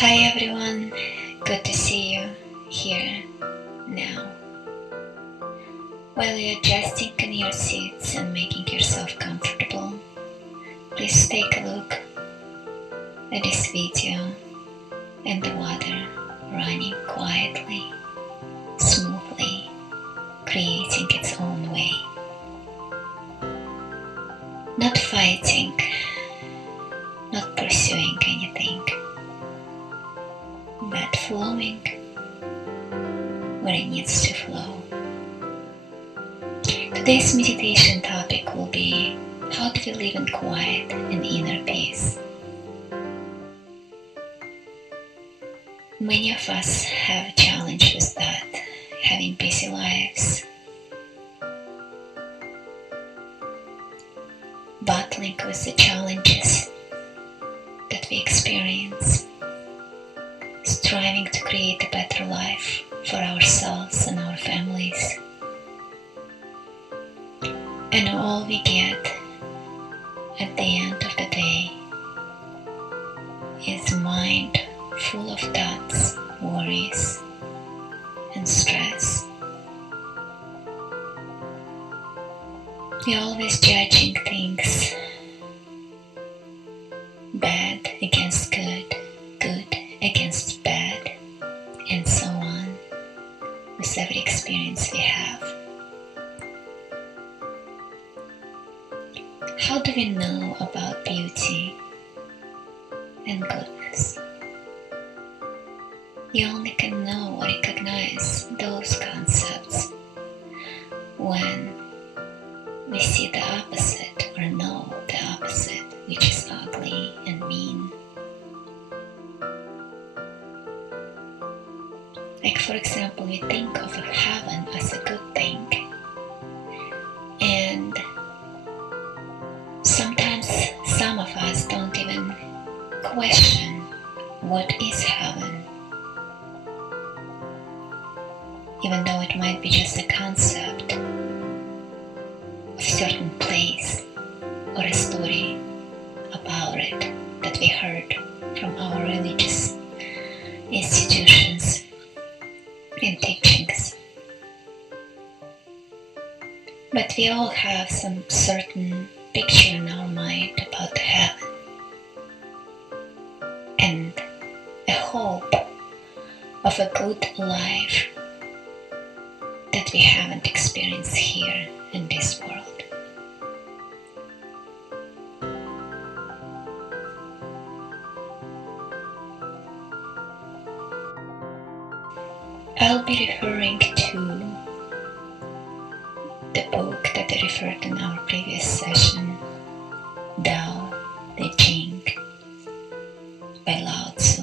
Hi everyone, good to see you here now. While you're adjusting in your seats and making yourself comfortable, please take a look at this video and the water running quietly, smoothly, creating its own way. Not fighting, not pursuing anything, but flowing where it needs to flow. Today's meditation topic will be how do we live in quiet and inner peace. Many of us have a challenge with that, having busy lives, battling with the challenges that we experience, striving to create a better life for ourselves and our families. And all we get at the end of the day is a mind full of thoughts, worries, and stress. We're always judging things bad against good, good against bad, and so on with every experience we have. How do we know about beauty and goodness? We only can know or recognize those concepts when we see the opposite or know the opposite, which is ugly and mean. Like, for example, we think of heaven as a good thing, and sometimes some of us don't even question what is heaven, even though it might be just a concept of a certain place or a story about it that we heard from our religious institutions and teachings. But we all have some certain picture in our mind about heaven and a hope of a good life that we haven't experienced here in this world. I'll be referring to the book that I referred in our previous session, Tao Te Ching by Lao Tzu.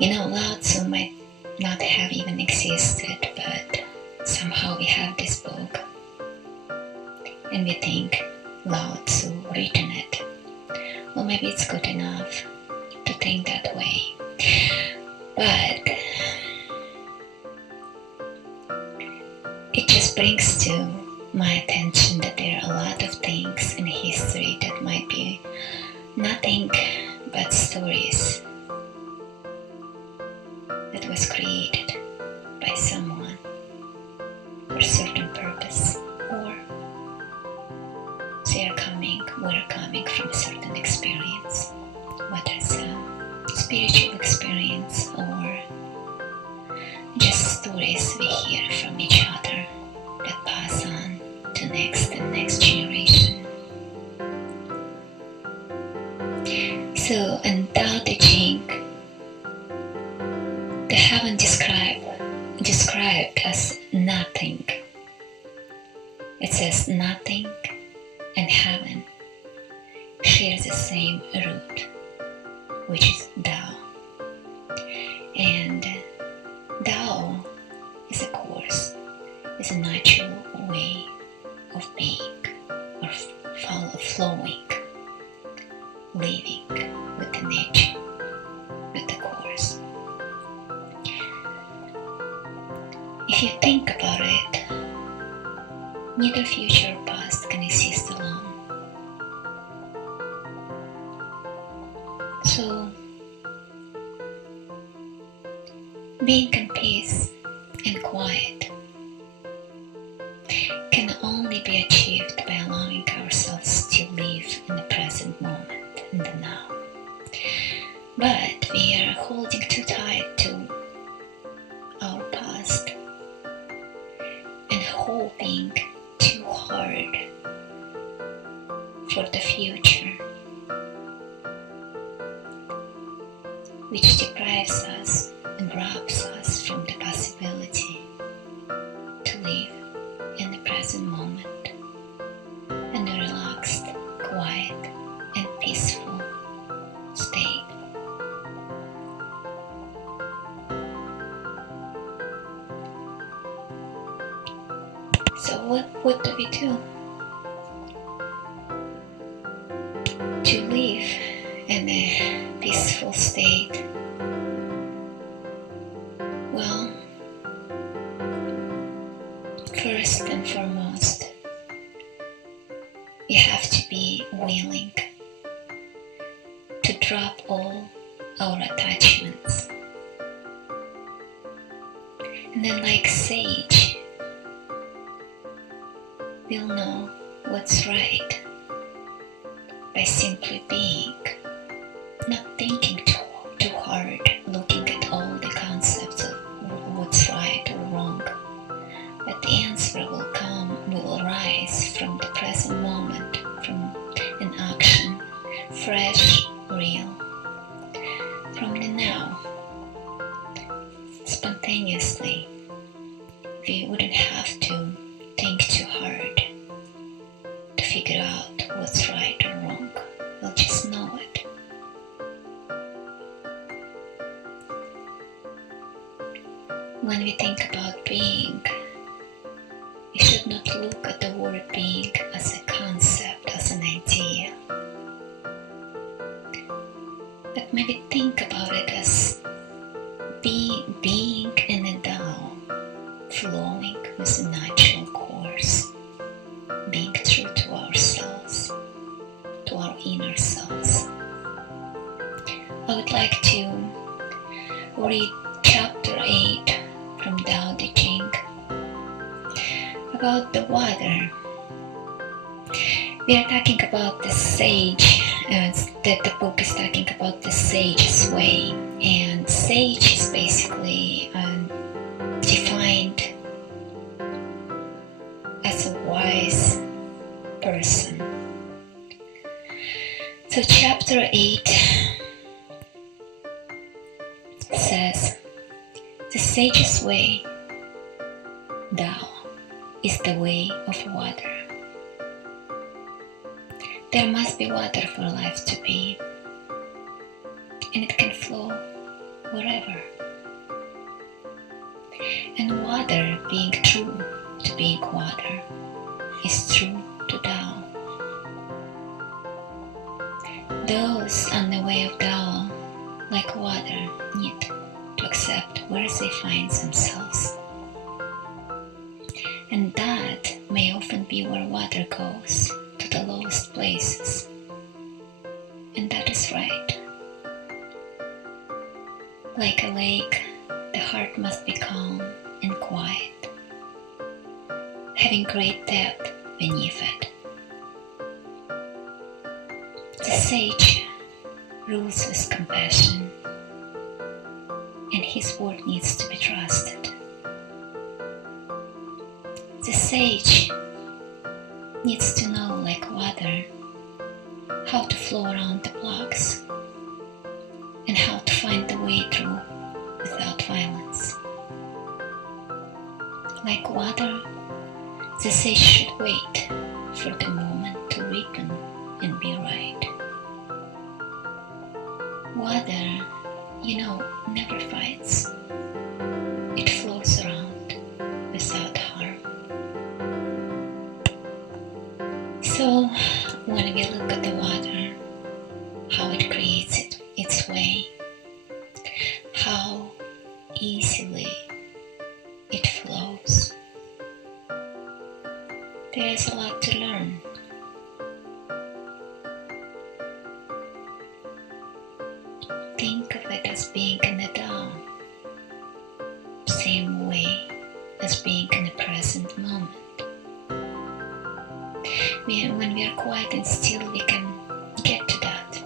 You know, Lao Tzu might not have even existed, but somehow we have this book and we think Lao Tzu written it. Well, maybe it's good enough to think that way. But it just brings to my attention that there are a lot of things in history that might be nothing but stories that was created by someone for a certain purpose, or we're coming from a certain experience, whether it's a spiritual experience or just stories we hear from each other that pass on to next and next generation. So in Tao Te Ching, the heaven described as nothing. It says nothing and heaven share the same root, which is Tao. And Tao is a course, is a natural way of being or flowing, living with the nature, with the course. If you think about it, neither future or past can exist alone. So Being in peace and quiet can only be achieved by allowing ourselves to live in the present moment, in the now. But we are holding too tight to our past and hoping too hard for the future, which deprives us and robs us from the possibility to live in the present moment in a relaxed, quiet, and peaceful state. So what do we do to live in a peaceful state? Well, first and foremost, we have to be willing to drop all our attachments. And then, like sage, we'll know what's right by simply being, not thinking too hard, looking at all the concepts of what's right or wrong. But the answer will arise from the present moment, from an action, fresh, real, from the now. Spontaneously, we wouldn't have to think too hard to figure out what's right or wrong. We'll just know it. When we think about being, we should not look at the word being as a concept, as an idea, but maybe think about it as being in a Tao, flowing with a natural course, being true to ourselves, to our inner selves. I would like to read chapter 8 from Tao Te Ching about the water. We are talking about the sage, that the book is talking about the sage's way, and sage is basically defined as a wise person. So chapter 8 says, the sage's way, Tao, is the way of water. There must be water for life to be, and it can flow wherever. And water, being true to being water, is true to Tao. Those on the way of Tao, like water, need to accept where they find themselves. And that may often be where water goes, to the lowest places. And that is right. Like a lake, the heart must be calm and quiet, having great depth beneath it. The sage rules with compassion, and his word needs to be trusted. The sage needs to know, like water, how to flow around the blocks and how to find the way through without violence. Like water, the sage should wait for the moment to ripen and be right. Water, never fights. It flows around without harm. So, when we look at the water, how it creates its way, how easily it flows, there is a lot to learn. Think of it as being in the Tao, and still we can get to that,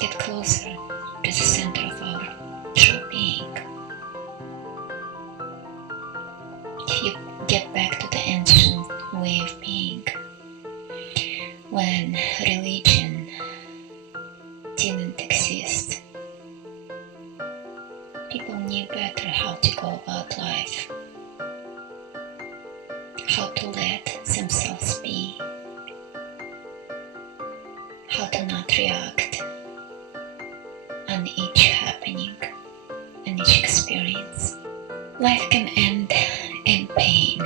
get closer to the center of our true being. If you get back to the ancient way of being, when religion didn't exist, people knew better how to go about life, how to let themselves be, how to not react on each happening and each experience. Life can end in pain,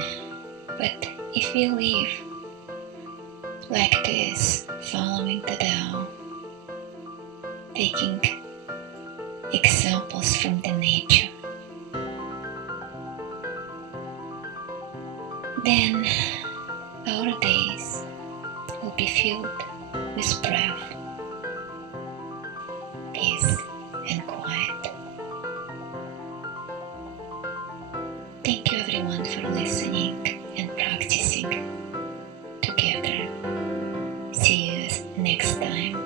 but if we live like this, following the Tao, taking examples from the nature, then our days will be filled with breath, peace, and quiet. Thank you everyone for listening and practicing together. See you next time.